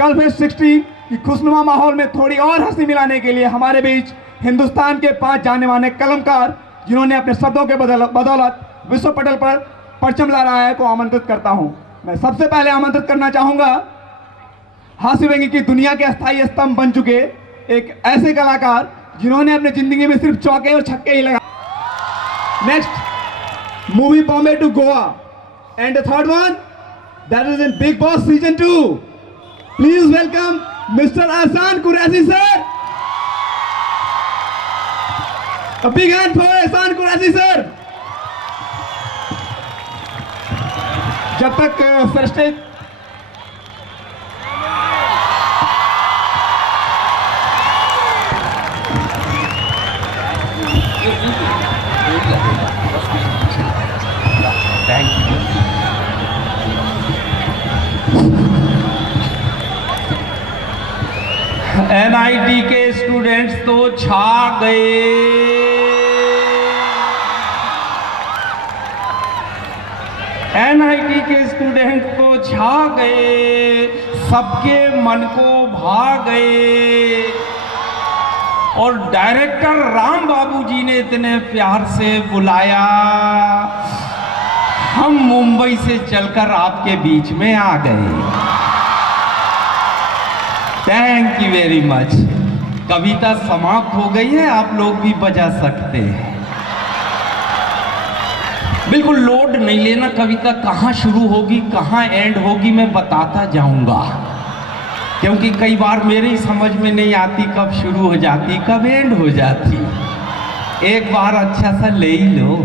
कल फेस्ट 16 की खुशनुमा माहौल में थोड़ी और हंसी मिलाने के लिए हमारे बीच हिंदुस्तान के 5 जाने माने कलमकार जिन्होंने अपने शब्दों के बदौलत विश्व पटल पर परचम लहराया है को आमंत्रित करता हूं। मैं सबसे पहले आमंत्रित करना चाहूंगा हास्य व्यंग्य की दुनिया के अस्थायी स्तंभ बन चुके एक ऐसे कलाकार जिन्होंने अपनी जिंदगी में सिर्फ चौके और छक्के ही लगा। Next, movie Bombay to Goa and the third one that is in big boss season 2। Please welcome mister Ehsan Qureshi sir. A big hand for एहसान कुरैशी सर। जब तक फर्स्ट एनआईटी के स्टूडेंट्स तो छा गए। एनआईटी के स्टूडेंट्स तो छा गए, सबके मन को भा गए। और डायरेक्टर राम बाबू जी ने इतने प्यार से बुलाया, हम मुंबई से चलकर आपके बीच में आ गए। Thank you very much. कविता समाप्त हो गई है, आप लोग भी बजा सकते हैं। बिल्कुल लोड नहीं लेना, कविता कहाँ शुरू होगी कहाँ एंड होगी मैं बताता जाऊंगा, क्योंकि कई बार मेरे ही समझ में नहीं आती कब शुरू हो जाती कब एंड हो जाती। एक बार अच्छा सा ले ही लो।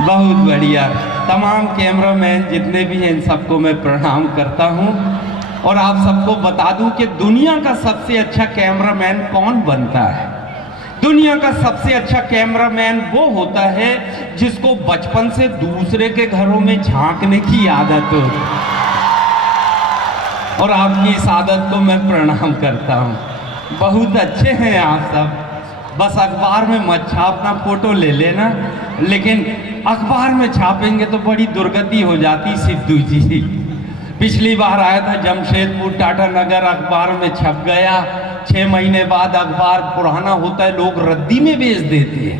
बहुत बढ़िया। तमाम कैमरामैन जितने भी हैं इन सबको मैं प्रणाम करता हूं। और आप सबको बता दूं कि दुनिया का सबसे अच्छा कैमरामैन कौन बनता है। दुनिया का सबसे अच्छा कैमरामैन वो होता है जिसको बचपन से दूसरे के घरों में झांकने की आदत हो। और आपकी इस आदत को मैं प्रणाम करता हूं। बहुत अच्छे हैं आप सब, बस अखबार में मत छापना, फोटो ले लेना। लेकिन अखबार में छापेंगे तो बड़ी दुर्गति हो जाती सिद्धू जी। पिछली बार आया था जमशेदपुर टाटा नगर, अखबार में छप गया। 6 महीने बाद अखबार पुराना होता है, लोग रद्दी में बेच देते हैं।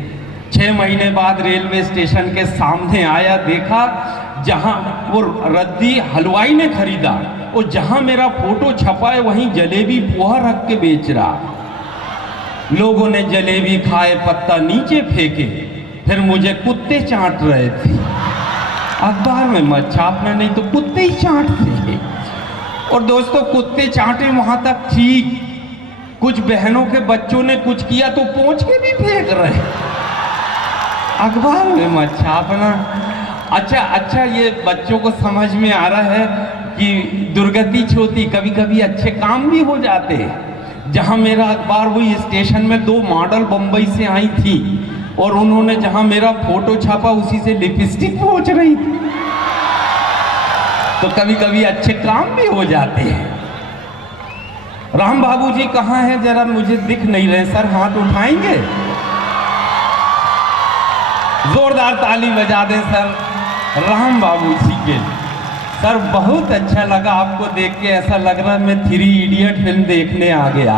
6 महीने बाद रेलवे स्टेशन के सामने आया, देखा जहां वो रद्दी हलवाई ने खरीदा और जहां मेरा फोटो छपा है वहीं जलेबी पोहा रख के बेच रहा। लोगों ने जलेबी खाए, पत्ता नीचे फेंके, फिर मुझे कुत्ते चाट रहे थे। अखबार में मत छापना, नहीं तो कुत्ते ही चाटते। और दोस्तों कुत्ते चाटे वहां तक ठीक, कुछ बहनों के बच्चों ने कुछ किया तो पोंछ के भी फेंक रहे। अखबार में मत छापना। अच्छा, ये बच्चों को समझ में आ रहा है कि दुर्गति छोटी, कभी कभी अच्छे काम भी हो जाते हैं। जहां मेरा अखबार वही स्टेशन में 2 मॉडल बंबई से आई थी और उन्होंने जहां मेरा फोटो छापा उसी से लिपस्टिक पोंछ रही थी। तो कभी कभी अच्छे काम भी हो जाते हैं। राम बाबू जी कहाँ हैं, जरा मुझे दिख नहीं रहे सर, हाथ उठाएंगे? जोरदार ताली बजा दें सर राम बाबू जी के। सर बहुत अच्छा लगा आपको देख के, ऐसा लग रहा है मैं 3 इडियट फिल्म देखने आ गया।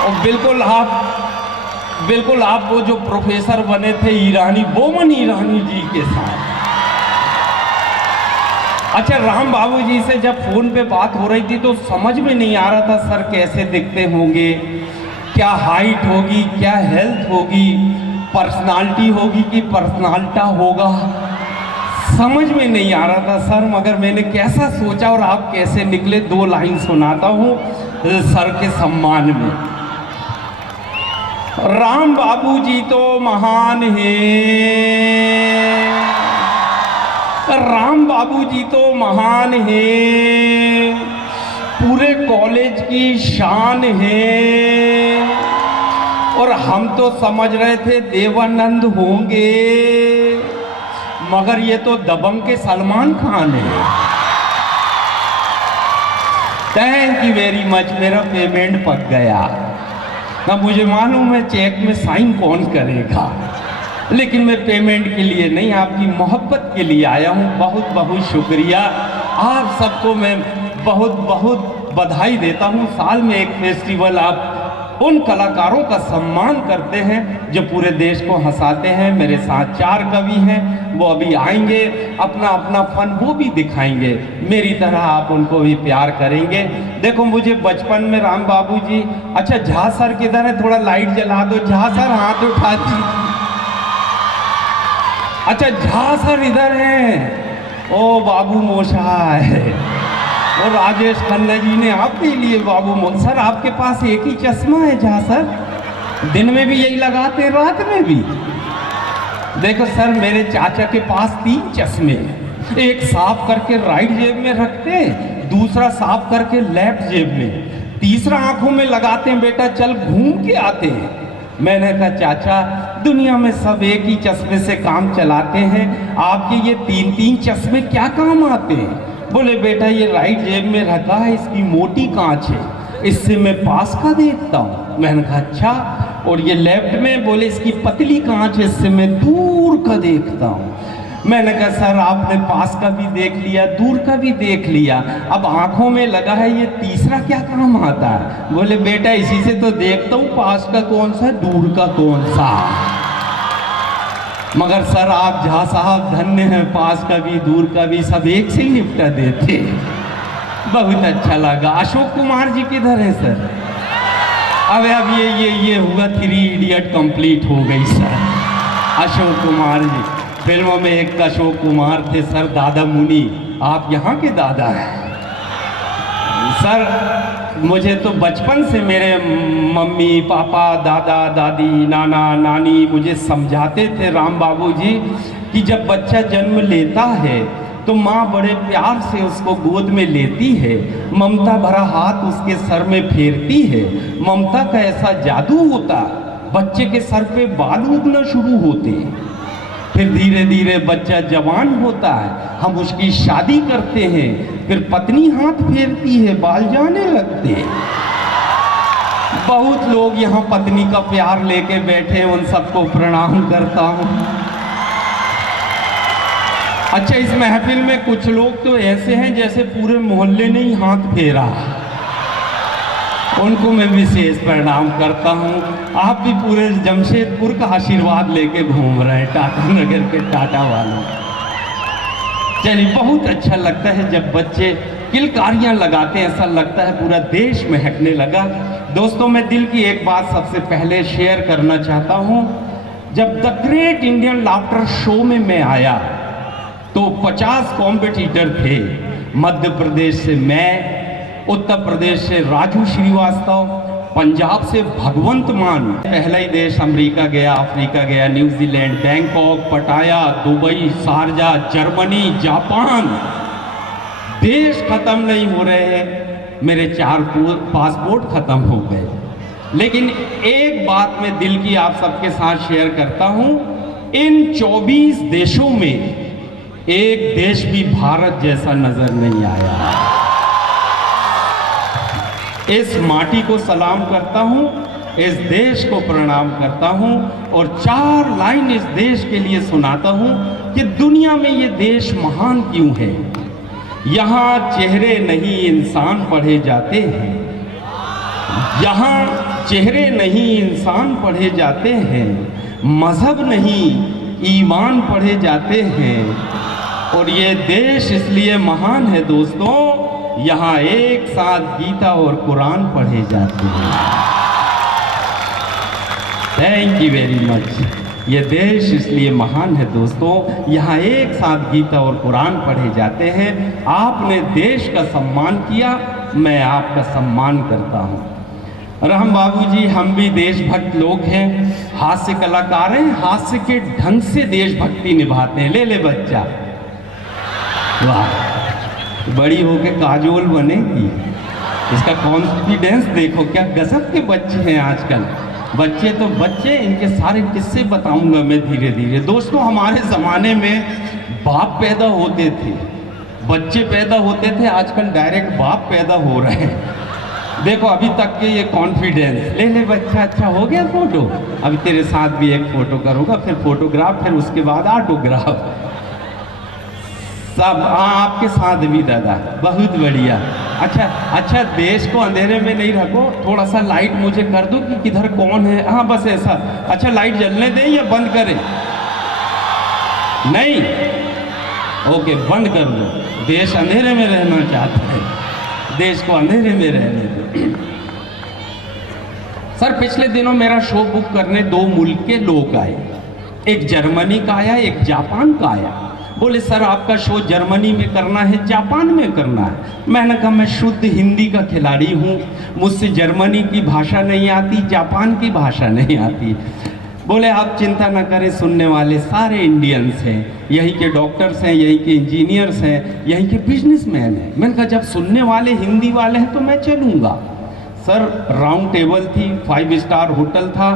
और बिल्कुल आप वो जो प्रोफेसर बने थे ईरानी, बोमन ईरानी जी के साथ। अच्छा, राम बाबू जी से जब फोन पे बात हो रही थी तो समझ में नहीं आ रहा था सर कैसे दिखते होंगे, क्या हाइट होगी, क्या हेल्थ होगी, पर्सनालिटी होगी कि पर्सनालिटा होगा, समझ में नहीं आ रहा था सर। मगर मैंने कैसा सोचा और आप कैसे निकले, 2 लाइन सुनाता हूँ सर के सम्मान में। राम बाबू जी तो महान हैं, राम बाबू जी तो महान हैं, पूरे कॉलेज की शान है। और हम तो समझ रहे थे देवानंद होंगे, मगर ये तो दबंग के सलमान खान है। थैंक यू वेरी मच, मेरा पेमेंट पक गया। ना मुझे मालूम है चेक में साइन कौन करेगा। लेकिन मैं पेमेंट के लिए नहीं, आपकी मोहब्बत के लिए आया हूँ। बहुत बहुत शुक्रिया। आप सबको मैं बहुत बहुत बधाई देता हूँ। साल में एक फेस्टिवल आप उन कलाकारों का सम्मान करते हैं जो पूरे देश को हंसाते हैं। मेरे साथ 4 कवि हैं, वो अभी आएंगे, अपना अपना फन वो भी दिखाएंगे। मेरी तरह आप उनको भी प्यार करेंगे। देखो मुझे बचपन में राम बाबू जी, अच्छा झा सर किधर है, थोड़ा लाइट जला दो। झा सर हाथ उठा दी। अच्छा झा सर इधर हैं। ओ बाबू मोशा है। और राजेश खन्ना जी ने आपके लिए बाबू सर, आपके पास एक ही चश्मा है झा सर, दिन में भी यही लगाते हैं, रात में भी। देखो सर, मेरे चाचा के पास 3 चश्मे, एक साफ करके राइट जेब में रखते, दूसरा साफ करके लेफ्ट जेब में, तीसरा आंखों में लगाते हैं, बेटा चल घूम के आते हैं। मैंने कहा चाचा, दुनिया में सब एक ही चश्मे से काम चलाते हैं, आपके ये 3-3 चश्मे क्या काम आते हैं? बोले बेटा ये राइट जेब में रखा है, इसकी मोटी कांच है, इससे मैं पास का देखता हूँ। मैंने कहा अच्छा, और ये लेफ्ट में? बोले इसकी पतली कांच है, इससे मैं दूर का देखता हूँ। मैंने कहा सर आपने पास का भी देख लिया, दूर का भी देख लिया, अब आंखों में लगा है, ये तीसरा क्या काम आता है? बोले बेटा इसी से तो देखता हूँ पास का कौन सा, दूर का कौन सा। मगर सर आप झा साहब धन्य हैं, पास का भी दूर का भी सब एक से ही निपटा देते। बहुत अच्छा लगा। अशोक कुमार जी किधर है सर? अब ये हुआ 3 इडियट कंप्लीट हो गई सर। अशोक कुमार जी, फिल्मों में एक अशोक कुमार थे सर, दादा मुनि, आप यहाँ के दादा हैं सर। मुझे तो बचपन से मेरे मम्मी पापा दादा दादी नाना नानी मुझे समझाते थे राम बाबू जी कि जब बच्चा जन्म लेता है तो माँ बड़े प्यार से उसको गोद में लेती है, ममता भरा हाथ उसके सर में फेरती है। ममता का ऐसा जादू होता, बच्चे के सर पे बाल उगना शुरू होते हैं। फिर धीरे धीरे बच्चा जवान होता है, हम उसकी शादी करते हैं, फिर पत्नी हाथ फेरती है, बाल जाने लगते हैं। बहुत लोग यहाँ पत्नी का प्यार लेके बैठे, उन सबको प्रणाम करता हूँ। अच्छा इस महफिल में कुछ लोग तो ऐसे हैं जैसे पूरे मोहल्ले ने ही हाथ फेरा, उनको मैं विशेष प्रणाम करता हूँ। आप भी पूरे जमशेदपुर का आशीर्वाद लेके घूम रहे हैं, टाटा नगर के टाटा वालों। चलिए बहुत अच्छा लगता है जब बच्चे किलकारियाँ लगाते हैं, ऐसा लगता है पूरा देश महकने लगा। दोस्तों मैं दिल की एक बात सबसे पहले शेयर करना चाहता हूँ। जब the great Indian laughter show में मैं आया तो 50 कॉम्पिटिटर थे। मध्य प्रदेश से मैं, उत्तर प्रदेश से राजू श्रीवास्तव, पंजाब से भगवंत मान। पहला ही देश अमेरिका गया, अफ्रीका गया, न्यूजीलैंड, बैंकॉक, पटाया, दुबई, शारजा, जर्मनी, जापान। देश खत्म नहीं हो रहे हैं, मेरे 4 पासपोर्ट खत्म हो गए। लेकिन एक बात मैं दिल की आप सबके साथ शेयर करता हूं, इन 24 देशों में एक देश भी भारत जैसा नजर नहीं आया। इस माटी को सलाम करता हूं, इस देश को प्रणाम करता हूं और 4 लाइन इस देश के लिए सुनाता हूं कि दुनिया में ये देश महान क्यों है। यहाँ चेहरे नहीं इंसान पढ़े जाते हैं, यहाँ चेहरे नहीं इंसान पढ़े जाते हैं, मजहब नहीं ईमान पढ़े जाते हैं। और ये देश इसलिए महान है दोस्तों, यहाँ एक साथ गीता और कुरान पढ़े जाते हैं। Thank you very much. ये देश इसलिए महान है दोस्तों, यहाँ एक साथ गीता और कुरान पढ़े जाते हैं। आपने देश का सम्मान किया, मैं आपका सम्मान करता हूँ। राम बाबू जी, हम भी देशभक्त लोग हैं, हास्य कलाकार हैं, हास्य के ढंग से देशभक्ति निभाते हैं। ले ले बच्चा, वाह बड़ी होके काजोल बनेगी। इसका कॉन्फिडेंस देखो, क्या गजब के बच्चे हैं आजकल। बच्चे तो बच्चे, इनके सारे किस्से बताऊंगा मैं धीरे धीरे। दोस्तों हमारे ज़माने में बाप पैदा होते थे, बच्चे पैदा होते थे, आजकल डायरेक्ट बाप पैदा हो रहे हैं। देखो अभी तक के ये कॉन्फिडेंस, ले ले बच्चा, अच्छा हो गया फोटो, अभी तेरे साथ भी एक फोटो करूँगा, फिर फोटोग्राफ, फिर उसके बाद ऑटोग्राफ, सब आपके साथ भी दादा, बहुत बढ़िया। अच्छा अच्छा, देश को अंधेरे में नहीं रखो, थोड़ा सा लाइट मुझे कर दो कि किधर कौन है। हाँ बस ऐसा। अच्छा लाइट जलने दें या बंद करें? नहीं, ओके बंद कर दो। देश अंधेरे में रहना चाहता है, देश को अंधेरे में रहने दो। सर पिछले दिनों मेरा शो बुक करने 2 मुल्क के लोग आए, एक जर्मनी का आया, एक जापान का आया। बोले सर आपका शो जर्मनी में करना है, जापान में करना है। मैंने कहा मैं शुद्ध हिंदी का खिलाड़ी हूँ, मुझसे जर्मनी की भाषा नहीं आती, जापान की भाषा नहीं आती। बोले आप चिंता न करें, सुनने वाले सारे इंडियंस हैं, यहीं के डॉक्टर्स हैं, यहीं के इंजीनियर्स हैं, यहीं के बिजनेसमैन हैं। मैंने कहा जब सुनने वाले हिंदी वाले हैं तो मैं चलूँगा। सर राउंड टेबल थी, 5 स्टार होटल था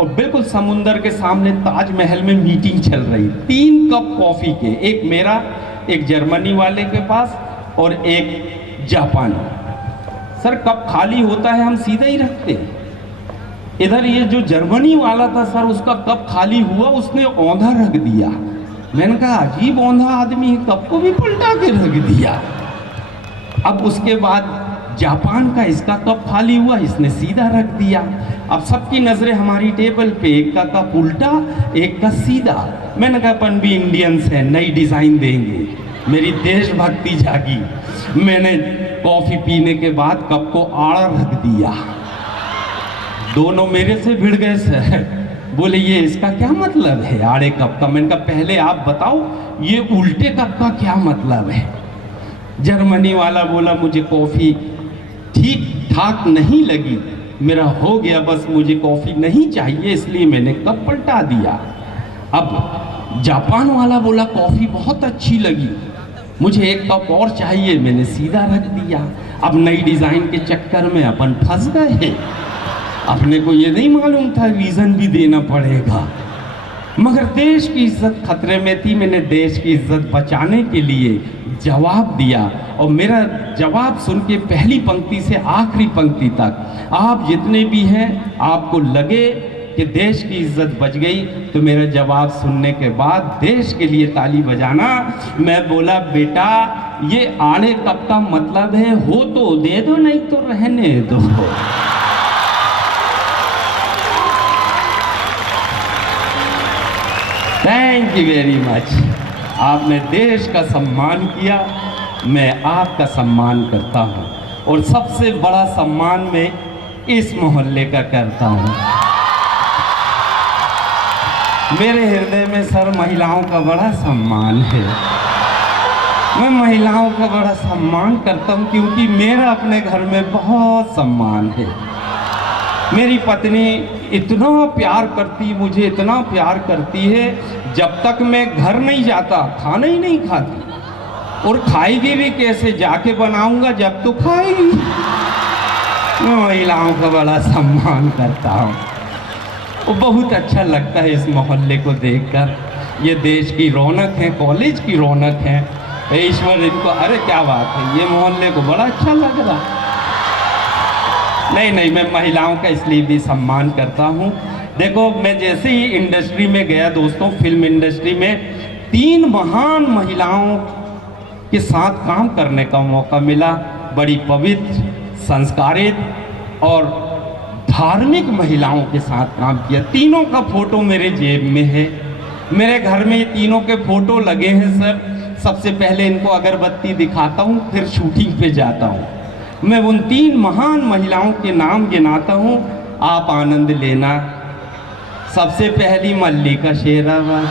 और बिल्कुल समुंदर के सामने ताजमहल में मीटिंग चल रही। 3 कप कॉफ़ी के, एक मेरा, एक जर्मनी वाले के पास और एक जापानी। सर कप खाली होता है हम सीधा ही रखते हैं। इधर ये जो जर्मनी वाला था सर, उसका कप खाली हुआ, उसने औंधा रख दिया। मैंने कहा अजीब औंधा आदमी है, कप को भी पलटा के रख दिया। अब उसके बाद जापान का, इसका कप खाली हुआ, इसने सीधा रख दिया। अब सबकी नजरें हमारी टेबल पे, एक का कप उल्टा, एक का सीधा। मैंने कहा अपन भी इंडियंस हैं, नई डिजाइन देंगे। मेरी देशभक्ति जागी। मैंने कॉफी पीने के बाद कप को आड़ा रख दिया। दोनों मेरे से भिड़ गए सर, बोले ये इसका क्या मतलब है आड़े कप का? मैंने कहा पहले आप बताओ ये उल्टे कप का क्या मतलब है। जर्मनी वाला बोला मुझे कॉफी ठीक ठाक नहीं लगी, मेरा हो गया, बस मुझे कॉफी नहीं चाहिए, इसलिए मैंने कप पलटा दिया। अब जापान वाला बोला कॉफी बहुत अच्छी लगी, मुझे एक कप और चाहिए, मैंने सीधा रख दिया। अब नई डिजाइन के चक्कर में अपन फंस गए। अपने को ये नहीं मालूम था रीजन भी देना पड़ेगा, मगर देश की इज्जत खतरे में थी। मैंने देश की इज्जत बचाने के लिए जवाब दिया और मेरा जवाब सुन के पहली पंक्ति से आखिरी पंक्ति तक आप जितने भी हैं, आपको लगे कि देश की इज्जत बच गई तो मेरा जवाब सुनने के बाद देश के लिए ताली बजाना। मैं बोला बेटा ये आड़े कप का मतलब है, हो तो दे दो, नहीं तो रहने दो। Thank you very much. आपने देश का सम्मान किया, मैं आपका सम्मान करता हूँ और सबसे बड़ा सम्मान मैं इस मोहल्ले का करता हूँ। मेरे हृदय में सर महिलाओं का बड़ा सम्मान है। मैं महिलाओं का बड़ा सम्मान करता हूँ क्योंकि मेरा अपने घर में बहुत सम्मान है। मेरी पत्नी इतना प्यार करती, मुझे इतना प्यार करती है, जब तक मैं घर नहीं जाता खाना ही नहीं खाती। और खाएगी भी कैसे, जाके बनाऊंगा जब तो खाएगी। मैं महिलाओं का बड़ा सम्मान करता हूँ। वो बहुत अच्छा लगता है इस मोहल्ले को देखकर। ये देश की रौनक है, कॉलेज की रौनक है। ईश्वर इनको, अरे क्या बात है, ये मोहल्ले को बड़ा अच्छा लग रहा। नहीं, मैं महिलाओं का इसलिए भी सम्मान करता हूँ। देखो मैं जैसे ही इंडस्ट्री में गया दोस्तों, फिल्म इंडस्ट्री में 3 महान महिलाओं के साथ काम करने का मौका मिला। बड़ी पवित्र, संस्कारित और धार्मिक महिलाओं के साथ काम किया। तीनों का फोटो मेरे जेब में है। मेरे घर में ये तीनों के फोटो लगे हैं सर। सबसे पहले इनको अगरबत्ती दिखाता हूँ, फिर शूटिंग पे जाता हूँ। मैं उन 3 महान महिलाओं के नाम गिनाता हूँ, आप आनंद लेना। सबसे पहली मल्लिका शेरावत,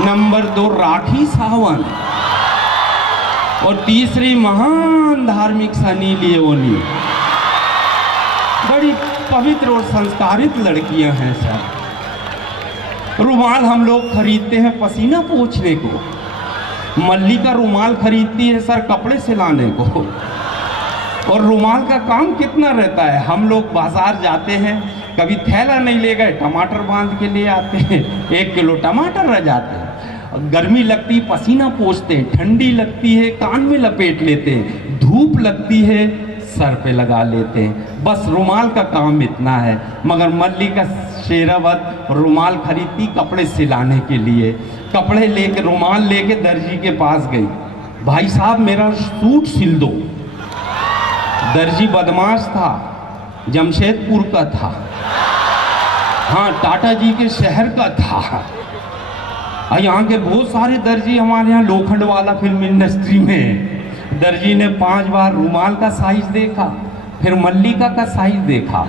नंबर 2 राखी सावंत और तीसरी महान धार्मिक सनी लियोनी। बड़ी पवित्र और संस्कारित लड़कियां हैं सर। रुमाल हम लोग खरीदते हैं पसीना पोंछने को, मल्लिका रुमाल खरीदती है सर कपड़े सिलाने को। और रुमाल का काम कितना रहता है, हम लोग बाजार जाते हैं, कभी थैला नहीं ले गए, टमाटर बांध के ले आते हैं, 1 किलो टमाटर रह जाते हैं। गर्मी लगती पसीना पोंछते हैं, ठंडी लगती है कान में लपेट लेते हैं, धूप लगती है सर पे लगा लेते हैं। बस रुमाल का काम इतना है। मगर मल्लिका शेरावत रुमाल खरीदती कपड़े सिलाने के लिए। कपड़े लेके रुमाल लेके दर्जी के पास गई, भाई साहब मेरा सूट सिल दो। दर्जी बदमाश था, जमशेदपुर का था, हाँ टाटा जी के शहर का था। यहाँ के बहुत सारे दर्जी हमारे यहाँ लोखंड वाला फिल्म इंडस्ट्री में है। दर्जी ने 5 बार रुमाल का साइज देखा, फिर मल्लिका का साइज देखा,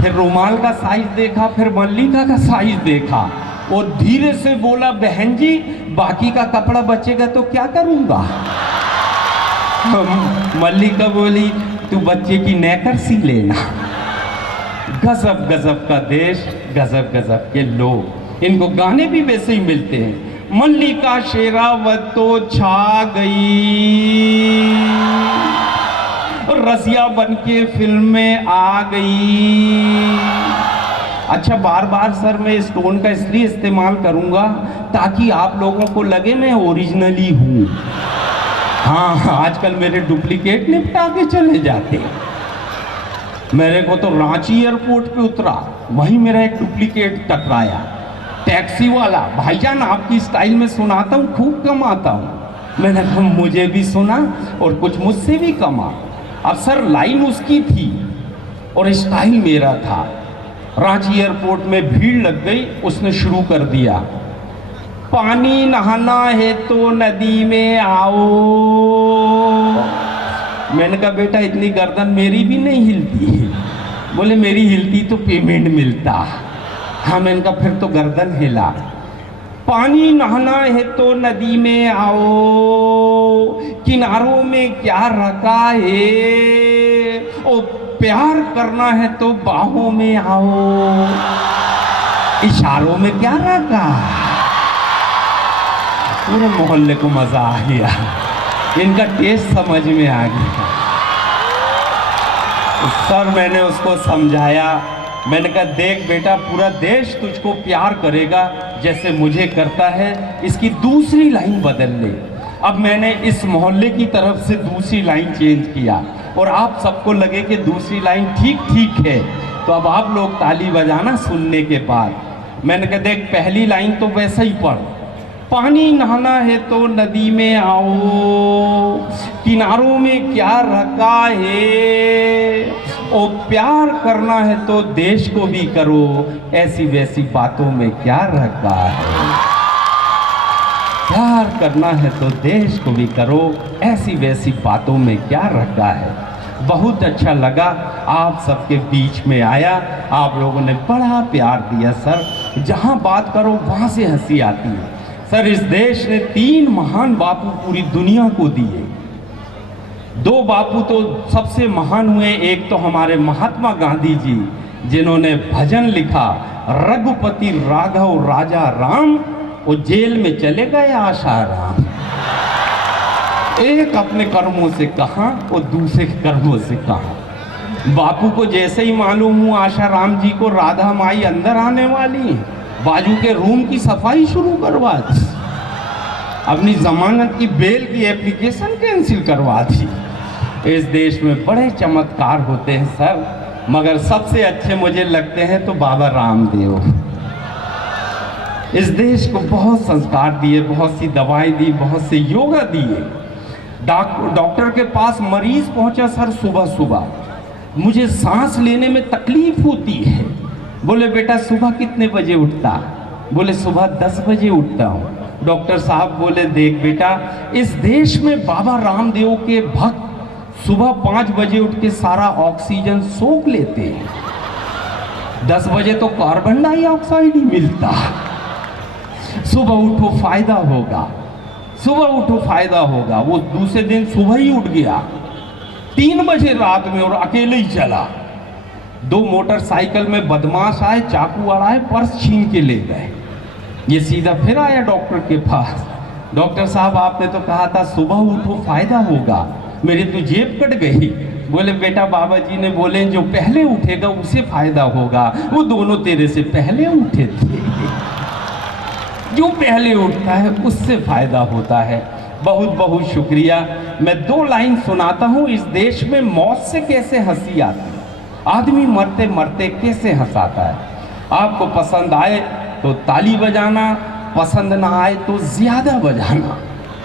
फिर रुमाल का साइज देखा, फिर मल्लिका का साइज देखा और धीरे से बोला, बहन जी बाकी का कपड़ा बचेगा तो क्या करूँगा। मल्लिका बोली, तू बच्चे की नेकर सी लेना। गजब गजब का देश, गजब गजब के लोग। इनको गाने भी वैसे ही मिलते हैं। मल्लिका शेरावत तो छा गई, रसिया बन के फिल्म में आ गई। अच्छा बार बार सर मैं इस टोन का इसलिए इस्तेमाल करूंगा ताकि आप लोगों को लगे मैं ओरिजिनली हूँ। हाँ आजकल मेरे डुप्लीकेट निपटा के चले जाते। मेरे को तो रांची एयरपोर्ट पे उतरा, वहीं मेरा एक डुप्लीकेट टकराया। टैक्सी वाला, भाईजान आपकी स्टाइल में सुनाता हूँ, खूब कमाता हूँ। मैंने कहा मुझे भी सुना और कुछ मुझसे भी कमा। अब सर लाइन उसकी थी और स्टाइल मेरा था। रांची एयरपोर्ट में भीड़ लग गई, उसने शुरू कर दिया, पानी नहाना है तो नदी में आओ। मैंने कहा बेटा इतनी गर्दन मेरी भी नहीं हिलती। बोले मेरी हिलती तो पेमेंट मिलता। हाँ मैंने कहा फिर तो गर्दन हिला। पानी नहाना है तो नदी में आओ, किनारों में क्या रखा है, ओ प्यार करना है तो बाहों में आओ, इशारों में क्या रखा। पूरे मोहल्ले को मजा आ गया, इनका टेस्ट समझ में आ गया। सर मैंने उसको समझाया, मैंने कहा देख बेटा पूरा देश तुझको प्यार करेगा जैसे मुझे करता है, इसकी दूसरी लाइन बदल ले। अब मैंने इस मोहल्ले की तरफ से दूसरी लाइन चेंज किया और आप सबको लगे कि दूसरी लाइन ठीक ठीक है, तो अब आप लोग ताली बजाना सुनने के बाद। मैंने कहा देख पहली लाइन तो वैसा ही पढ़, पानी नहाना है तो नदी में आओ, किनारों में क्या रखा है, ओ प्यार करना है तो देश को भी करो, ऐसी वैसी बातों में क्या रखा है। प्यार करना है तो देश को भी करो, ऐसी वैसी बातों में क्या रखा है। बहुत अच्छा लगा आप सबके बीच में आया, आप लोगों ने बड़ा प्यार दिया सर। जहां बात करो वहां से हंसी आती है। सर इस देश ने 3 महान बापू पूरी दुनिया को दिए। 2 बापू तो सबसे महान हुए, एक तो हमारे महात्मा गांधी जी जिन्होंने भजन लिखा, रघुपति राघव राजा राम, वो जेल में चले गए आशाराम। एक अपने कर्मों से कहा और दूसरे कर्मों से कहा। बापू को जैसे ही मालूम हुआ आशाराम जी को राधा माई अंदर आने वाली, बाजू के रूम की सफाई शुरू करवा दी, अपनी जमानत की बेल की एप्लीकेशन कैंसिल करवा दी। इस देश में बड़े चमत्कार होते हैं सर, मगर सबसे अच्छे मुझे लगते हैं तो बाबा रामदेव। इस देश को बहुत संस्कार दिए, बहुत सी दवाएं दी, बहुत से योगा दिए। डॉक्टर के पास मरीज पहुंचा सर सुबह सुबह, मुझे सांस लेने में तकलीफ होती है। बोले बेटा सुबह कितने बजे उठता? बोले सुबह 10 बजे उठता हूँ। डॉक्टर साहब बोले देख बेटा, इस देश में बाबा रामदेव के भक्त सुबह 5 बजे उठ के सारा ऑक्सीजन सोख लेते हैं। 10 बजे तो कार्बन डाइऑक्साइड ही मिलता। सुबह उठो फायदा होगा, सुबह उठो फायदा होगा। वो दूसरे दिन सुबह ही उठ गया 3 बजे रात में और अकेले ही चला। 2 मोटरसाइकिल में बदमाश आए, चाकू अड़ाए, पर्स छीन के ले गए। ये सीधा फिर आया डॉक्टर के पास, डॉक्टर साहब आपने तो कहा था सुबह उठो फायदा होगा, मेरी तो जेब कट गई। बोले बेटा बाबा जी ने बोले जो पहले उठेगा उसे फायदा होगा, वो दोनों तेरे से पहले उठे थे। जो पहले उठता है उससे फायदा होता है। बहुत बहुत शुक्रिया। मैं 2 लाइन सुनाता हूँ। इस देश में मौत से कैसे हंसी आती है, आदमी मरते मरते कैसे हंसाता है। आपको पसंद आए तो ताली बजाना, पसंद ना आए तो ज़्यादा बजाना,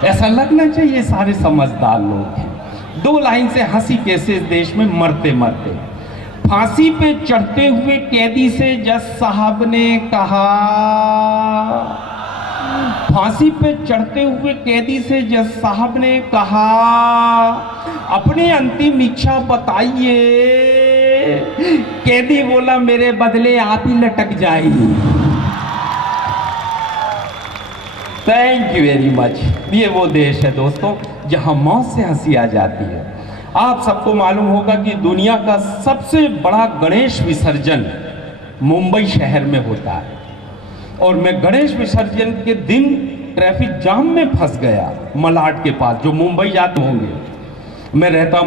ऐसा लगना चाहिए सारे समझदार लोग हैं। 2 लाइन से हंसी कैसे इस देश में मरते मरते। फांसी पे चढ़ते हुए कैदी से जज साहब ने कहा, फांसी पे चढ़ते हुए कैदी से जज साहब ने कहा, अपनी अंतिम इच्छा बताइए। कैदी बोला, मेरे बदले आप ही लटक जाइए। Thank you very much. ये वो देश है दोस्तों जहां मौत से हंसी आ जाती है। आप सबको मालूम होगा कि दुनिया का सबसे बड़ा गणेश विसर्जन मुंबई शहर में होता है, और मैं गणेश विसर्जन के दिन ट्रैफिक जाम में फंस गया मलाड के पास, जो मुंबई जाते होंगे। मैं रहता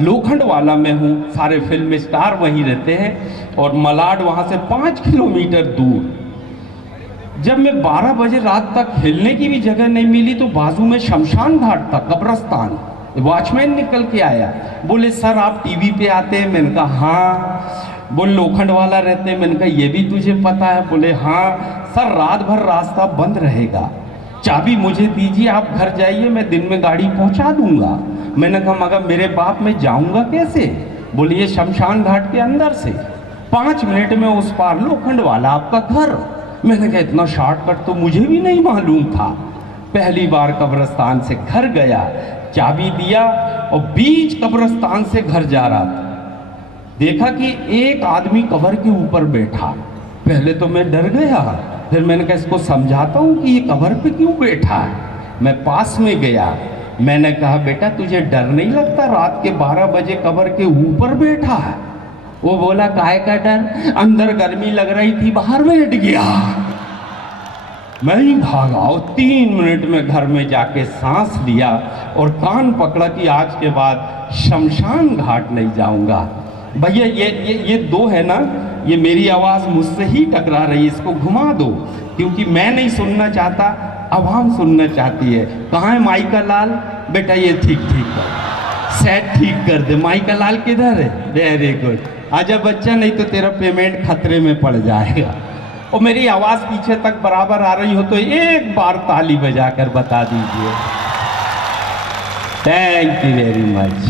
लोखंड वाला में हूँ, सारे फिल्म स्टार वहीं रहते हैं, और मलाड वहाँ से 5 किलोमीटर दूर। जब मैं 12 बजे रात तक हिलने की भी जगह नहीं मिली तो बाजू में शमशान घाट था, कब्रस्तान। वॉचमैन निकल के आया, बोले सर आप टीवी पे आते हैं? मैंने कहा हाँ। बोले लोखंड वाला रहते हैं? मैंने कहा ये भी तुझे पता है? बोले हाँ। सर रात भर रास्ता बंद रहेगा, चाबी मुझे दीजिए, आप घर जाइए, मैं दिन में गाड़ी पहुंचा दूंगा। मैंने कहा मगर मेरे बाप मैं जाऊंगा कैसे? बोले ये शमशान घाट के अंदर से 5 मिनट में उस पार लोखंड वाला आपका घर। मैंने कहा इतना शॉर्टकट तो मुझे भी नहीं मालूम था। पहली बार कब्रिस्तान से घर गया, चाबी दिया और बीच कब्रिस्तान से घर जा रहा था, देखा कि एक आदमी कब्र के ऊपर बैठा। पहले तो मैं डर गया, फिर मैंने कहा इसको समझाता हूँ कि ये कब्र पे क्यों बैठा है। मैं पास में गया, मैंने कहा बेटा तुझे डर नहीं लगता, रात के 12 बजे कब्र के ऊपर बैठा है? वो बोला काय का डर, अंदर गर्मी लग रही थी, बाहर बैठ गया। मैं ही भागा और 3 मिनट में घर में जाके सांस लिया और कान पकड़ा कि आज के बाद शमशान घाट नहीं जाऊंगा। भैया ये 2 है ना, ये मेरी आवाज़ मुझसे ही टकरा रही है, इसको घुमा दो, क्योंकि मैं नहीं सुनना चाहता, आवाम सुनना चाहती है। कहाँ है माइका लाल? बेटा ये ठीक कर, सेट ठीक कर दे। माइका लाल किधर है? वेरी गुड, आजा बच्चा, नहीं तो तेरा पेमेंट खतरे में पड़ जाएगा। और मेरी आवाज़ पीछे तक बराबर आ रही हो तो एक बार ताली बजाकर बता दीजिए। Thank you very much.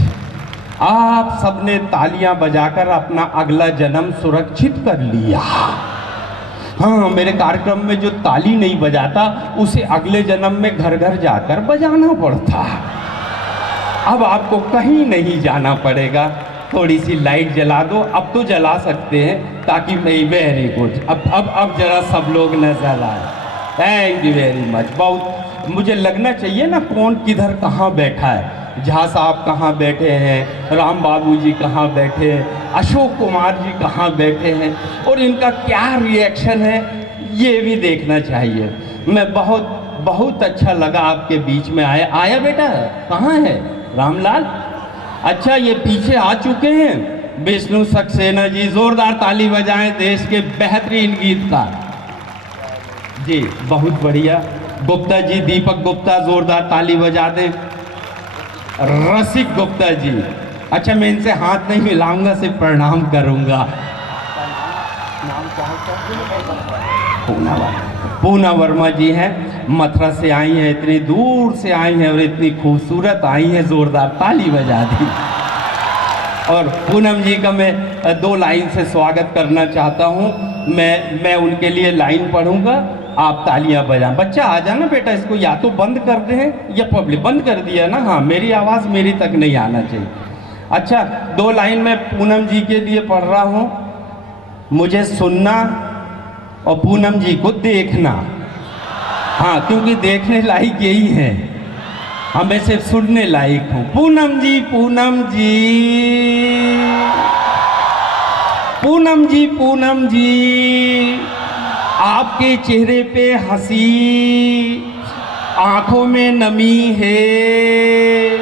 आप सबने तालियां बजाकर अपना अगला जन्म सुरक्षित कर लिया। हाँ, मेरे कार्यक्रम में जो ताली नहीं बजाता उसे अगले जन्म में घर घर जाकर बजाना पड़ता। अब आपको कहीं नहीं जाना पड़ेगा। थोड़ी सी लाइट जला दो, अब तो जला सकते हैं, ताकि मैं वेरी गुड, अब जरा सब लोग नजर आए। Thank you very much. बहुत मुझे लगना चाहिए ना कौन किधर कहाँ बैठा है। झा साहब कहाँ बैठे हैं, राम बाबू जी कहाँ बैठे हैं, अशोक कुमार जी कहाँ बैठे हैं, और इनका क्या रिएक्शन है ये भी देखना चाहिए। मैं बहुत अच्छा लगा आपके बीच में आया। बेटा कहाँ है रामलाल? अच्छा ये पीछे आ चुके हैं विष्णु सक्सेना जी, जोरदार ताली बजाएं देश के बेहतरीन गीतकार जी। बहुत बढ़िया। गुप्ता जी, दीपक गुप्ता, जोरदार ताली बजा दें। रसिक गुप्ता जी, अच्छा मैं इनसे हाथ नहीं मिलाऊंगा, सिर्फ प्रणाम करूंगा। नाम पूना वर्मा जी हैं, मथुरा से आई हैं, इतनी दूर से आई हैं और इतनी खूबसूरत आई हैं, जोरदार ताली बजा दी। और पूनम जी का मैं 2 लाइन से स्वागत करना चाहता हूँ। मैं उनके लिए लाइन पढ़ूंगा, आप तालियां बजाएं। बच्चा आ जाना बेटा, इसको या तो बंद कर दें या पब्लिक बंद कर दिया ना। हाँ, मेरी आवाज़ मेरी तक नहीं आना चाहिए। अच्छा 2 लाइन मैं पूनम जी के लिए पढ़ रहा हूँ। मुझे सुनना और पूनम जी को देखना। हाँ, क्योंकि देखने लायक यही है, हाँ मैं सिर्फ सुनने लायक हूँ। पूनम जी, पूनम जी, पूनम जी, पूनम जी, आपके चेहरे पे हंसी, आंखों में नमी है।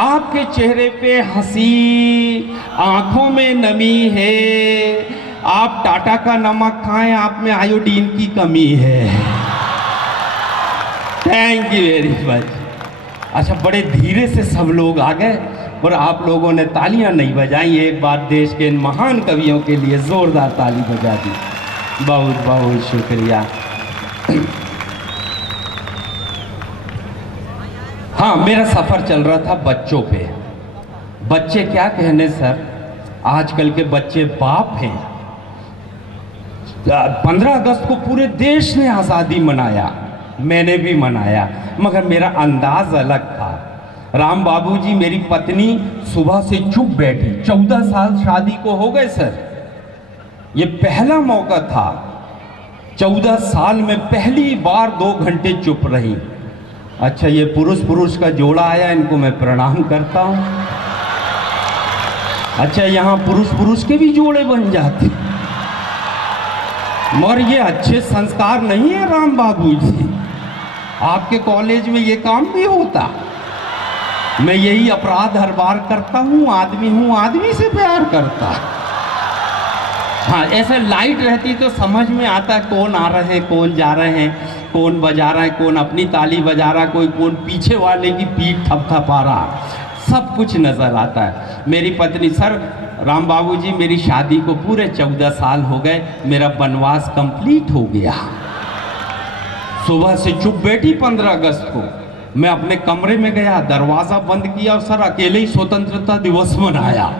आपके चेहरे पे हंसी, आंखों में नमी है। आप टाटा का नमक खाएं, आप में आयोडीन की कमी है। Thank you very much. अच्छा, बड़े धीरे से सब लोग आ गए और आप लोगों ने तालियां नहीं बजाई। एक बार देश के इन महान कवियों के लिए जोरदार ताली बजा दी। बहुत बहुत शुक्रिया। हाँ, मेरा सफ़र चल रहा था बच्चों पे। बच्चे क्या कहने सर, आजकल के बच्चे बाप हैं। 15 अगस्त को पूरे देश ने आज़ादी मनाया, मैंने भी मनाया, मगर मेरा अंदाज अलग था। राम बाबूजी, मेरी पत्नी सुबह से चुप बैठी। 14 साल शादी को हो गए सर, ये पहला मौका था। 14 साल में पहली बार 2 घंटे चुप रही। अच्छा, ये पुरुष का जोड़ा आया, इनको मैं प्रणाम करता हूँ। अच्छा, यहाँ पुरुष के भी जोड़े बन जाते, मगर ये अच्छे संस्कार नहीं है राम बाबूजी। आपके कॉलेज में ये काम भी होता। मैं यही अपराध हर बार करता हूँ, आदमी से प्यार करता। हाँ, ऐसे लाइट रहती तो समझ में आता कौन आ रहे हैं, कौन जा रहे हैं, कौन बजा रहा है, कौन अपनी ताली बजा रहा है, कोई कौन पीछे वाले की पीठ थपथपा रहा, सब कुछ नज़र आता है। मेरी पत्नी, सर राम बाबूजी, मेरी शादी को पूरे 14 साल हो गए, मेरा वनवास कंप्लीट हो गया। सुबह से चुप बैठी 15 अगस्त को। मैं अपने कमरे में गया, दरवाज़ा बंद किया और सर अकेले ही स्वतंत्रता दिवस मनाया।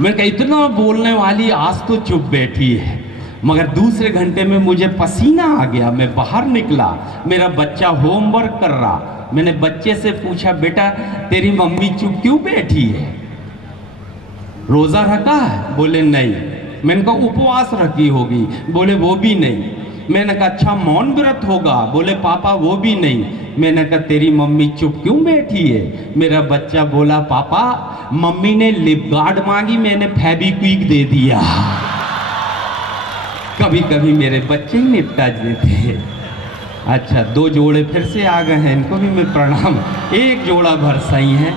मैं कहा इतना बोलने वाली आज तो चुप बैठी है। मगर दूसरे घंटे में मुझे पसीना आ गया, मैं बाहर निकला, मेरा बच्चा होमवर्क कर रहा। मैंने बच्चे से पूछा, बेटा तेरी मम्मी चुप क्यों बैठी है, रोज़ा रखा है? बोले नहीं। मैंने कहा उपवास रखी होगी? बोले वो भी नहीं। मैंने कहा अच्छा मौन व्रत होगा? बोले पापा वो भी नहीं। मैंने कहा तेरी मम्मी चुप क्यों बैठी है? मेरा बच्चा बोला पापा मम्मी ने लिप गार्ड मांगी, मैंने फेविक्विक दे दिया। कभी कभी मेरे बच्चे ही निपटा देते हैं। अच्छा, 2 जोड़े फिर से आ गए हैं, इनको भी मैं प्रणाम। एक जोड़ा भर सही है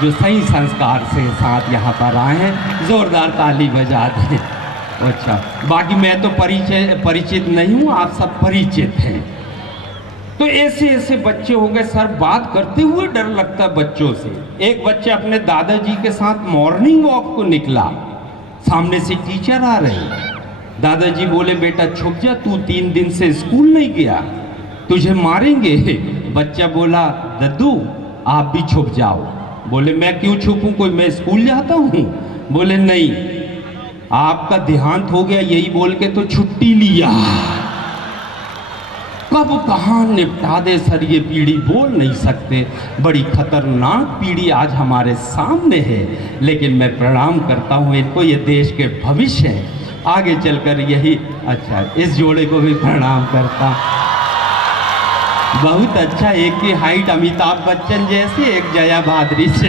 जो सही संस्कार से साथ यहाँ पर आए हैं, जोरदार ताली बजा दें। अच्छा, बाकी मैं तो परिचित नहीं हूँ, आप सब परिचित हैं। तो ऐसे ऐसे बच्चे हो गए सर, बात करते हुए डर लगता है बच्चों से। एक बच्चे अपने दादाजी के साथ मॉर्निंग वॉक को निकला, सामने से टीचर आ रहे। दादाजी बोले बेटा छुप जा, तू 3 दिन से स्कूल नहीं गया, तुझे मारेंगे। बच्चा बोला दद्दू आप भी छुप जाओ। बोले मैं क्यों छुपूं, कोई मैं स्कूल जाता हूँ? बोले नहीं, आपका देहांत हो गया यही बोल के तो छुट्टी लिया। कब कहाँ निपटा दे सर, ये पीढ़ी बोल नहीं सकते। बड़ी खतरनाक पीढ़ी आज हमारे सामने है, लेकिन मैं प्रणाम करता हूँ इनको, ये देश के भविष्य है। आगे चलकर यही, अच्छा इस जोड़े को भी प्रणाम करता। बहुत अच्छा, एक की हाइट अमिताभ बच्चन जैसी, एक जया भाद्री से।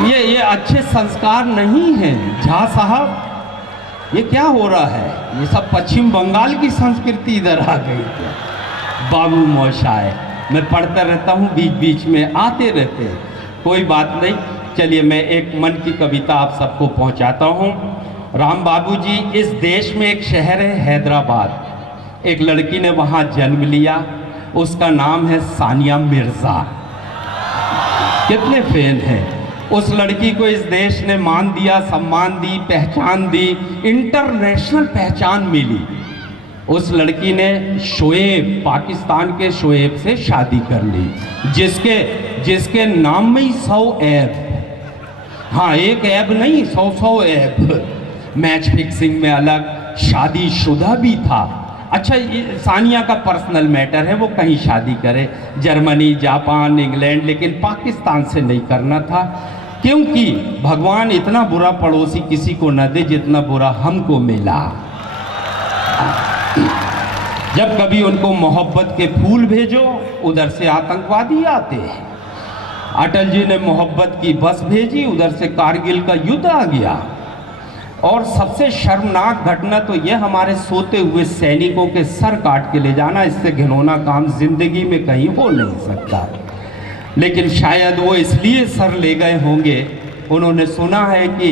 ये अच्छे संस्कार नहीं हैं झा साहब। ये क्या हो रहा है, ये सब पश्चिम बंगाल की संस्कृति इधर आ गई है। बाबू मोशाय, मैं पढ़ता रहता हूँ, बीच बीच में आते रहते हैं, कोई बात नहीं। चलिए मैं एक मन की कविता आप सबको पहुँचाता हूँ। राम बाबूजी, इस देश में एक शहर है हैदराबाद, एक लड़की ने वहाँ जन्म लिया, उसका नाम है सानिया मिर्ज़ा। कितने फैन हैं। उस लड़की को इस देश ने मान दिया, सम्मान दी, पहचान दी, इंटरनेशनल पहचान मिली। उस लड़की ने शोएब, पाकिस्तान के शोएब से शादी कर ली, जिसके नाम में ही 100 ऐब। हाँ, एक ऐब नहीं, 100 ऐब। मैच फिक्सिंग में अलग, शादीशुदा भी था। अच्छा, ये सानिया का पर्सनल मैटर है, वो कहीं शादी करे, जर्मनी, जापान, इंग्लैंड, लेकिन पाकिस्तान से नहीं करना था, क्योंकि भगवान इतना बुरा पड़ोसी किसी को न दे जितना बुरा हमको मिला। जब कभी उनको मोहब्बत के फूल भेजो, उधर से आतंकवादी आते हैं। अटल जी ने मोहब्बत की बस भेजी, उधर से कारगिल का युद्ध आ गया। और सबसे शर्मनाक घटना तो यह, हमारे सोते हुए सैनिकों के सर काट के ले जाना। इससे घिनौना काम जिंदगी में कहीं हो नहीं सकता। लेकिन शायद वो इसलिए सर ले गए होंगे, उन्होंने सुना है कि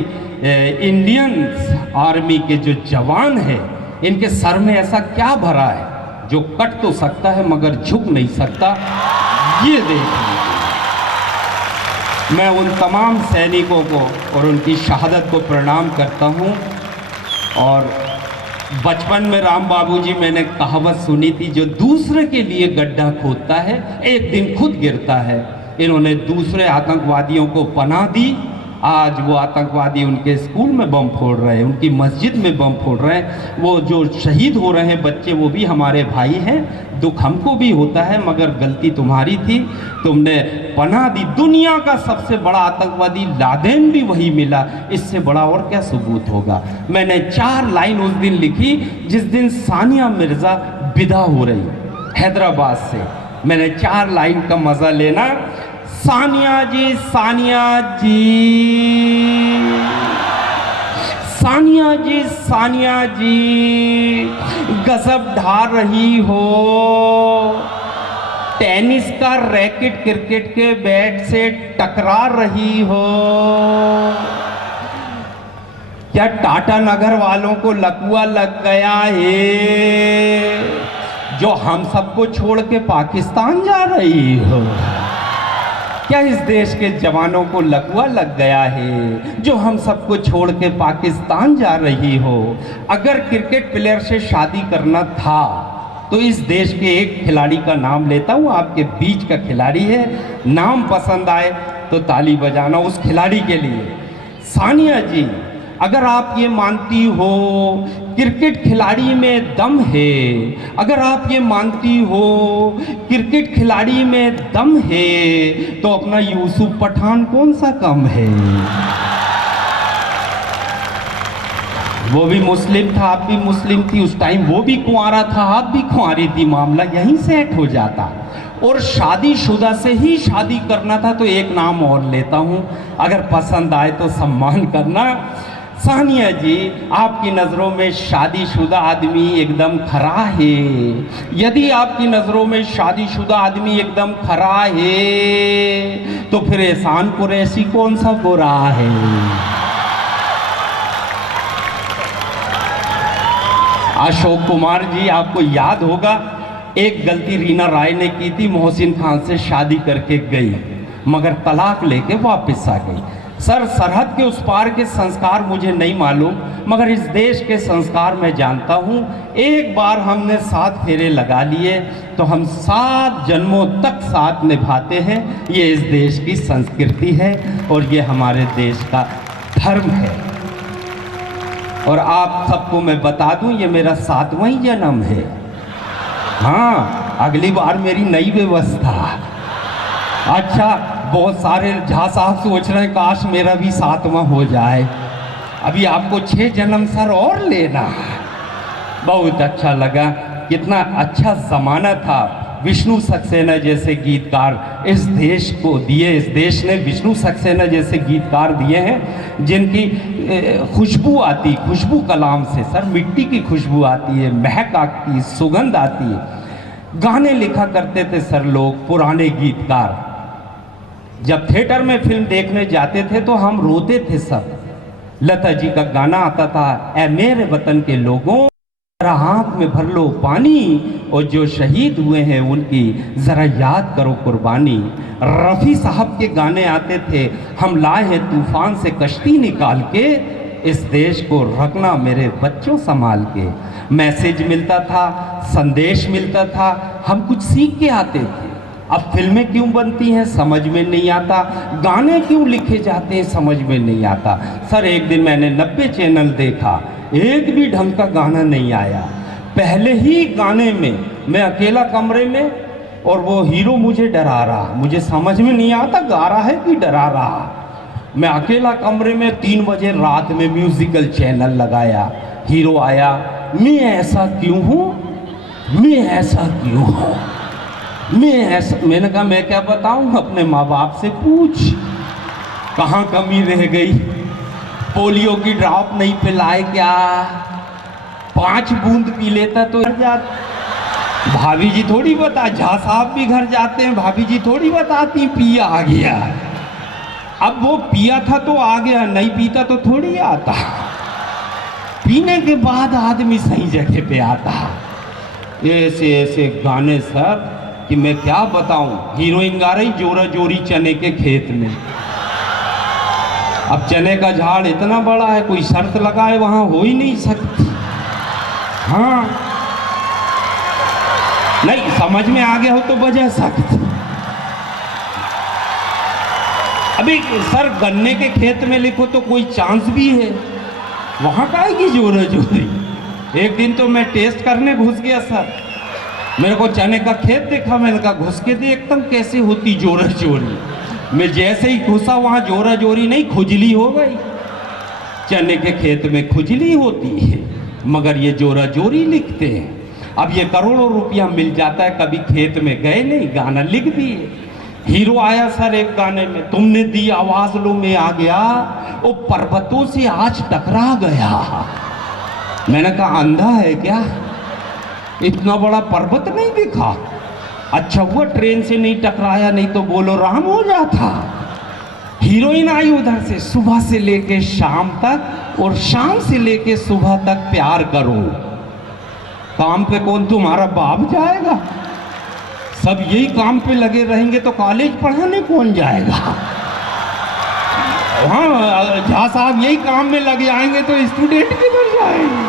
इंडियन आर्मी के जो जवान हैं, इनके सर में ऐसा क्या भरा है जो कट तो सकता है मगर झुक नहीं सकता, ये देखिए। मैं उन तमाम सैनिकों को और उनकी शहादत को प्रणाम करता हूँ। और बचपन में राम बाबू जी मैंने कहावत सुनी थी, जो दूसरे के लिए गड्ढा खोदता है एक दिन खुद गिरता है। इन्होंने दूसरे आतंकवादियों को पनाह दी। आज वो आतंकवादी उनके स्कूल में बम फोड़ रहे हैं, उनकी मस्जिद में बम फोड़ रहे हैं। वो जो शहीद हो रहे हैं बच्चे, वो भी हमारे भाई हैं। दुख हमको भी होता है, मगर गलती तुम्हारी थी, तुमने पनाह दी। दुनिया का सबसे बड़ा आतंकवादी लादेन भी वही मिला, इससे बड़ा और क्या सबूत होगा। मैंने 4 लाइन उस दिन लिखी जिस दिन सानिया मिर्ज़ा विदा हो रही हैदराबाद से। मैंने 4 लाइन का मज़ा लेना। सानिया जी, सानिया जी, सानिया जी, सानिया जी, गजब ढा रही हो। टेनिस का रैकेट क्रिकेट के बैट से टकरा रही हो। क्या टाटा नगर वालों को लकवा लग गया है जो हम सबको छोड़ के पाकिस्तान जा रही हो? क्या इस देश के जवानों को लकवा लग गया है जो हम सबको छोड़ के पाकिस्तान जा रही हो? अगर क्रिकेट प्लेयर से शादी करना था तो इस देश के एक खिलाड़ी का नाम लेता हूँ, आपके बीच का खिलाड़ी है। नाम पसंद आए तो ताली बजाना उस खिलाड़ी के लिए। सानिया जी, अगर आप ये मानती हो क्रिकेट खिलाड़ी में दम है, अगर आप ये मानती हो क्रिकेट खिलाड़ी में दम है, तो अपना यूसुफ पठान कौन सा कम है? वो भी मुस्लिम था, आप भी मुस्लिम थी उस टाइम, वो भी कुंवारा था, आप भी कुंवारी थी, मामला यहीं सेट हो जाता। और शादीशुदा से ही शादी करना था तो एक नाम और लेता हूँ, अगर पसंद आए तो सम्मान करना। सानिया जी, आपकी नज़रों में शादीशुदा आदमी एकदम खरा है। यदि आपकी नज़रों में शादीशुदा आदमी एकदम खरा है तो फिर एहसान कुरैशी कौन सा गोरा है? अशोक कुमार जी, आपको याद होगा एक गलती रीना राय ने की थी, मोहसिन खान से शादी करके गई मगर तलाक लेके वापस आ गई। सर, सरहद के उस पार के संस्कार मुझे नहीं मालूम, मगर इस देश के संस्कार मैं जानता हूँ। एक बार हमने 7 फेरे लगा लिए तो हम 7 जन्मों तक साथ निभाते हैं। ये इस देश की संस्कृति है और ये हमारे देश का धर्म है। और आप सबको मैं बता दूं, ये मेरा 7वां ही जन्म है। हाँ, अगली बार मेरी नई व्यवस्था। अच्छा, बहुत सारे झा साहब सोच रहे हैं काश मेरा भी 7वां हो जाए। अभी आपको 6 जन्म सर और लेना। बहुत अच्छा लगा, कितना अच्छा ज़माना था। विष्णु सक्सेना जैसे गीतकार इस देश को दिए, इस देश ने विष्णु सक्सेना जैसे गीतकार दिए हैं जिनकी खुशबू आती, खुशबू कलाम से सर मिट्टी की खुशबू आती है, महक आती, सुगंध आती है। गाने लिखा करते थे सर लोग, पुराने गीतकार। जब थिएटर में फिल्म देखने जाते थे तो हम रोते थे सब। लता जी का गाना आता था, ऐ मेरे वतन के लोगों जरा आँख में भर लो पानी, और जो शहीद हुए हैं उनकी ज़रा याद करो कुर्बानी। रफ़ी साहब के गाने आते थे, हम लाए हैं तूफ़ान से कश्ती निकाल के, इस देश को रखना मेरे बच्चों संभाल के। मैसेज मिलता था, संदेश मिलता था, हम कुछ सीख के आते थे। अब फिल्में क्यों बनती हैं समझ में नहीं आता, गाने क्यों लिखे जाते हैं समझ में नहीं आता। सर, एक दिन मैंने 90 चैनल देखा, एक भी ढंग का गाना नहीं आया। पहले ही गाने में मैं अकेला कमरे में और वो हीरो मुझे डरा रहा, मुझे समझ में नहीं आता गा रहा है कि डरा रहा। मैं अकेला कमरे में 3 बजे रात में म्यूजिकल चैनल लगाया, हीरो आया, मैं ऐसा क्यों हूँ, मैं ऐसा क्यों हूँ, मैं ऐसा। मैंने कहा मैं क्या बताऊँ, अपने माँ बाप से पूछ कहाँ कमी रह गई। पोलियो की ड्रॉप नहीं पिलाए क्या, 5 बूंद पी लेता तो घर जाता। भाभी जी थोड़ी बता, झा साहब भी घर जाते हैं, भाभी जी थोड़ी बताती पिया आ गया। अब वो पिया था तो आ गया, नहीं पीता तो थोड़ी आता। पीने के बाद आदमी सही जगह पे आता। ऐसे ऐसे गाने सर कि मैं क्या बताऊं। हीरोइन गा रही जोरा जोरी चने के खेत में। अब चने का झाड़ इतना बड़ा है, कोई शर्त लगाए वहां हो ही नहीं सकती। हाँ नहीं समझ में आ गया हो तो बजा सकती। अभी सर गन्ने के खेत में लिखो तो कोई चांस भी है, वहां का आएगी जोरा जोरी। एक दिन तो मैं टेस्ट करने घुस गया सर, मेरे को चने का खेत देखा, मैंने कहा घुस के देखता हूँ कैसे होती जोरा जोरी। मैं जैसे ही घुसा वहां जोरा जोरी नहीं खुजली हो गई। चने के खेत में खुजली होती है मगर ये जोरा जोरी लिखते हैं। अब ये करोड़ों रुपया मिल जाता है, कभी खेत में गए नहीं, गाना लिख दिए। हीरो आया सर एक गाने में, तुमने दी आवाज लो मैं आ गया, वो पर्वतों से आज टकरा गया। मैंने कहा अंधा है क्या, इतना बड़ा पर्वत नहीं दिखा? अच्छा हुआ ट्रेन से नहीं टकराया, नहीं तो बोलो राम हो जाता। हीरोइन आई उधर से, सुबह से लेके शाम तक और शाम से लेके सुबह तक प्यार करो। काम पे कौन तुम्हारा बाप जाएगा? सब यही काम पे लगे रहेंगे तो कॉलेज पढ़ाने कौन जाएगा? हाँ झा साहब यही काम में लगे आएंगे तो स्टूडेंट किधर जाएंगे?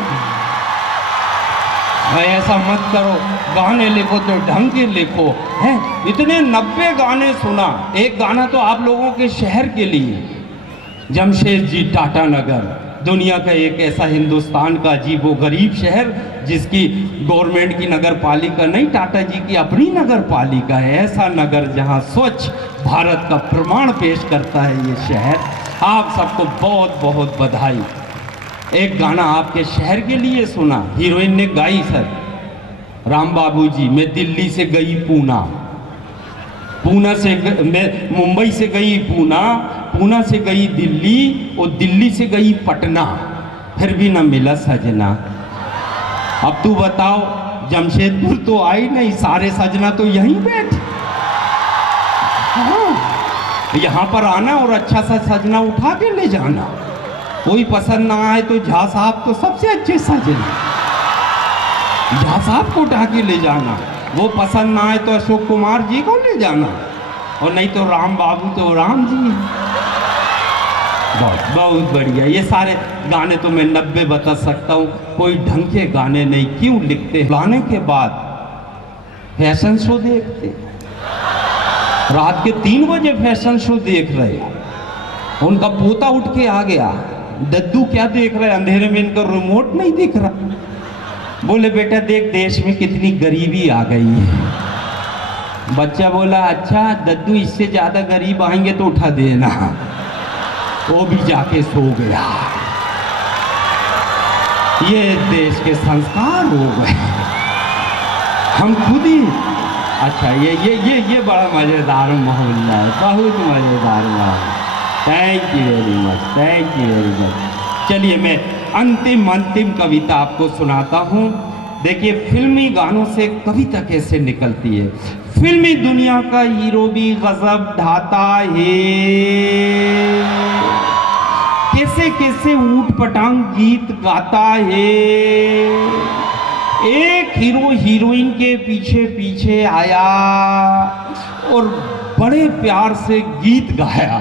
ऐसा मत करो, गाने लिखो तो ढंग के लिखो। हैं इतने 90 गाने सुना, एक गाना तो आप लोगों के शहर के लिए, जमशेद जी टाटा नगर, दुनिया का एक ऐसा हिंदुस्तान का अजीब व गरीब शहर जिसकी गवर्नमेंट की नगर पालिका नहीं, टाटा जी की अपनी नगर पालिका है। ऐसा नगर जहां स्वच्छ भारत का प्रमाण पेश करता है ये शहर। आप सबको बहुत बहुत बधाई। एक गाना आपके शहर के लिए सुना, हीरोइन ने गाई सर, राम बाबू जी, मैं दिल्ली से गई पूना, पूना से मैं मुंबई से गई पूना, पूना से गई दिल्ली और दिल्ली से गई पटना, फिर भी ना मिला सजना। अब तू बताओ, जमशेदपुर तो आई नहीं, सारे सजना तो यहीं बैठे। हाँ यहाँ पर आना और अच्छा सा सजना उठा के ले जाना। कोई पसंद ना आए तो झा साहब तो सबसे अच्छे सजना, झा साहब को उठा के ले जाना। वो पसंद ना आए तो अशोक कुमार जी को ले जाना, और नहीं तो राम बाबू तो राम जी। बहुत बहुत बढ़िया। ये सारे गाने तो मैं 90 बता सकता हूँ। कोई ढंग के गाने नहीं, क्यों लिखते? लाने के बाद फैशन शो देखते, रात के 3 बजे फैशन शो देख रहे। उनका पोता उठ के आ गया, दद्दू क्या देख रहे, अंधेरे में इनका रिमोट नहीं दिख रहा। बोले बेटा देख देश में कितनी गरीबी आ गई है। बच्चा बोला अच्छा दद्दू, इससे ज्यादा गरीब आएंगे तो उठा देना। वो भी जाके सो गया। ये देश के संस्कार हो गए, हम खुद ही। अच्छा ये बड़ा मजेदार माहौल है, बहुत मजेदार माहौल। Thank you very much, thank you very much. चलिए मैं अंतिम कविता आपको सुनाता हूँ। देखिए फिल्मी गानों से कविता कैसे निकलती है। फिल्मी दुनिया का हीरो भी गजब ढाता है, कैसे कैसे ऊट पटांग गीत गाता है। एक हीरो हीरोइन के पीछे पीछे आया और बड़े प्यार से गीत गाया,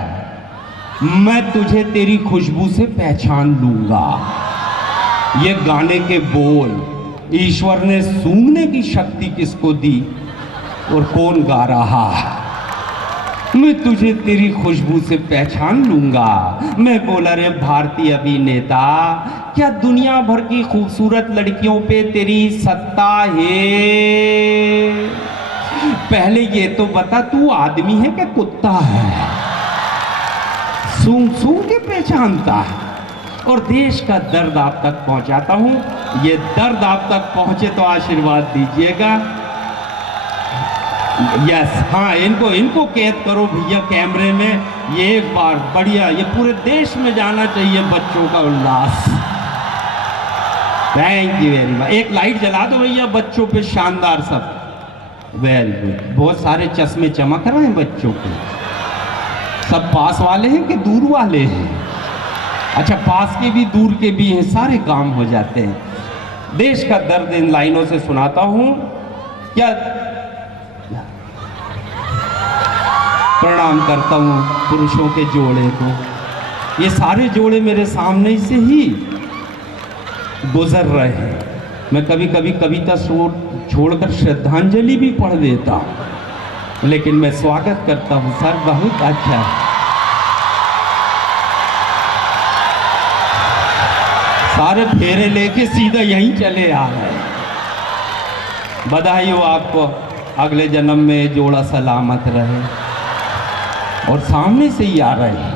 मैं तुझे तेरी खुशबू से पहचान लूंगा। ये गाने के बोल ईश्वर ने सूंघने की शक्ति किसको दी और कौन गा रहा? मैं तुझे तेरी खुशबू से पहचान लूंगा। मैं बोला रे भारतीय अभिनेता, क्या दुनिया भर की खूबसूरत लड़कियों पे तेरी सत्ता है? पहले ये तो बता तू आदमी है कि कुत्ता है? सूंघ सूंघ के पहचानता है। और देश का दर्द आप तक पहुंचाता हूं, ये दर्द आप तक पहुंचे तो आशीर्वाद दीजिएगा। यस हाँ, इनको कैद करो भैया कैमरे में। ये एक बार बढ़िया, ये पूरे देश में जाना चाहिए बच्चों का उल्लास। Thank you very much. एक लाइट जला दो भैया बच्चों पे, शानदार सब। Very good. बहुत सारे चश्मे चमक रहे हैं बच्चों के। सब पास वाले हैं कि दूर वाले हैं? अच्छा पास के भी दूर के भी हैं, सारे काम हो जाते हैं। देश का दर्द इन लाइनों से सुनाता हूं। क्या प्रणाम करता हूं पुरुषों के जोड़े को। ये सारे जोड़े मेरे सामने से ही गुजर रहे हैं। मैं कभी कभी कविता छोड़कर श्रद्धांजलि भी पढ़ देता हूं, लेकिन मैं स्वागत करता हूं सर, बहुत अच्छा है। सारे फेरे लेके सीधा यहीं चले आ रहे हैं। बधाई हो आपको, अगले जन्म में जोड़ा सलामत रहे। और सामने से ही आ रहे हैं।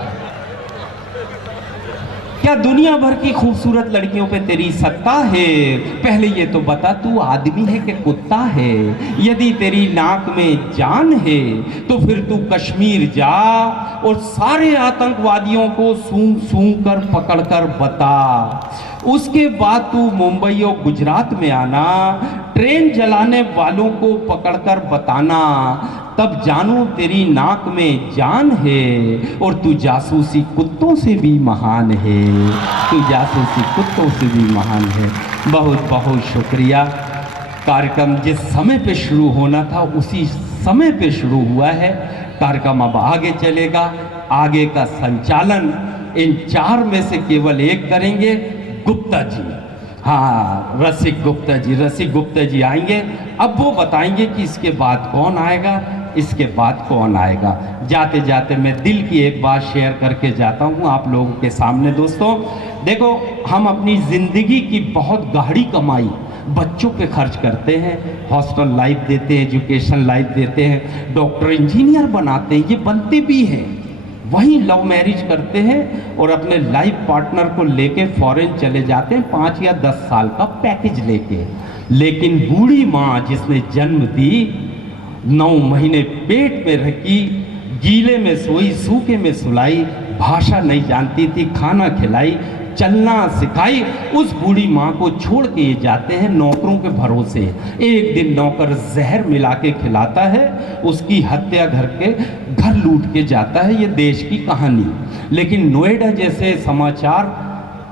क्या दुनिया भर की खूबसूरत लड़कियों पे तेरी सत्ता है? पहले ये तो बता तू आदमी है कि कुत्ता है? यदि तेरी नाक में जान है तो फिर तू कश्मीर जा और सारे आतंकवादियों को सूंघ सूंघ कर पकड़ कर बता। उसके बाद तू मुंबई और गुजरात में आना, ट्रेन जलाने वालों को पकड़कर बताना, तब जानू तेरी नाक में जान है और तू जासूसी कुत्तों से भी महान है। तू जासूसी कुत्तों से भी महान है। बहुत बहुत शुक्रिया। कार्यक्रम जिस समय पे शुरू होना था उसी समय पे शुरू हुआ है। कार्यक्रम अब आगे चलेगा। आगे का संचालन इन 4 में से केवल एक करेंगे, गुप्ता जी। हाँ, रसिक गुप्ता जी आएंगे। अब वो बताएंगे कि इसके बाद कौन आएगा, इसके बाद कौन आएगा। जाते जाते मैं दिल की एक बात शेयर करके जाता हूँ आप लोगों के सामने। दोस्तों देखो, हम अपनी ज़िंदगी की बहुत गाढ़ी कमाई बच्चों पे खर्च करते हैं। हॉस्टल लाइफ देते हैं, एजुकेशन लाइफ देते हैं, डॉक्टर इंजीनियर बनाते हैं, ये बनते भी हैं। वहीं लव मैरिज करते हैं और अपने लाइफ पार्टनर को लेके फॉरेन चले जाते हैं 5 या 10 साल का पैकेज लेके। लेकिन बूढ़ी माँ जिसने जन्म दी, 9 महीने पेट में रखी, गीले में सोई, सूखे में सुलाई, भाषा नहीं जानती थी, खाना खिलाई, चलना सिखाई, उस बूढ़ी माँ को छोड़ के ये जाते हैं नौकरों के भरोसे। एक दिन नौकर जहर मिला के खिलाता है, उसकी हत्या घर लूट के जाता है। ये देश की कहानी। लेकिन नोएडा जैसे समाचार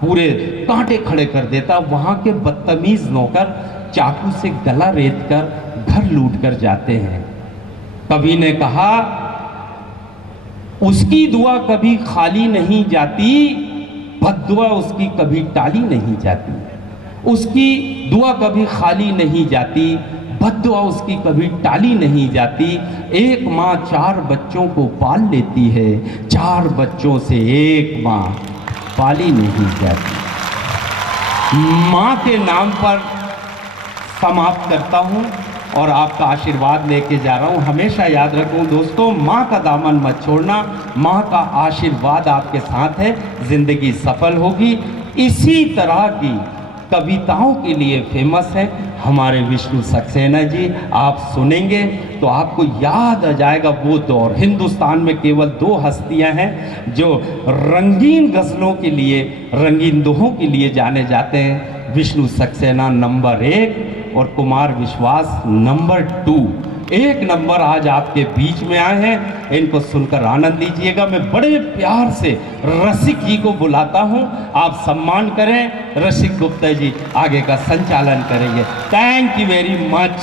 पूरे कांटे खड़े कर देता। वहाँ के बदतमीज नौकर चाकू से गला रेत कर घर लूट कर जाते हैं। कवि ने कहा, उसकी दुआ कभी खाली नहीं जाती, बद्दुआ उसकी कभी टाली नहीं जाती। उसकी दुआ कभी खाली नहीं जाती, बद्दुआ उसकी कभी टाली नहीं जाती। एक माँ 4 बच्चों को पाल लेती है, 4 बच्चों से एक माँ पाली नहीं जाती। माँ के नाम पर समाप्त करता हूँ और आपका आशीर्वाद लेके जा रहा हूँ। हमेशा याद रखूँ दोस्तों, माँ का दामन मत छोड़ना। माँ का आशीर्वाद आपके साथ है, जिंदगी सफल होगी। इसी तरह की कविताओं के लिए फेमस है हमारे विष्णु सक्सेना जी। आप सुनेंगे तो आपको याद आ जाएगा वो दौर। हिंदुस्तान में केवल 2 हस्तियां हैं जो रंगीन गज़लों के लिए, रंगीन दोहों के लिए जाने जाते हैं। विष्णु सक्सेना नंबर 1 और कुमार विश्वास नंबर 2। 1 नंबर आज आपके बीच में आए हैं, इनको सुनकर आनंद लीजिएगा। मैं बड़े प्यार से रसिक जी को बुलाता हूं, आप सम्मान करें। रसिक गुप्ता जी आगे का संचालन करेंगे। Thank you very much.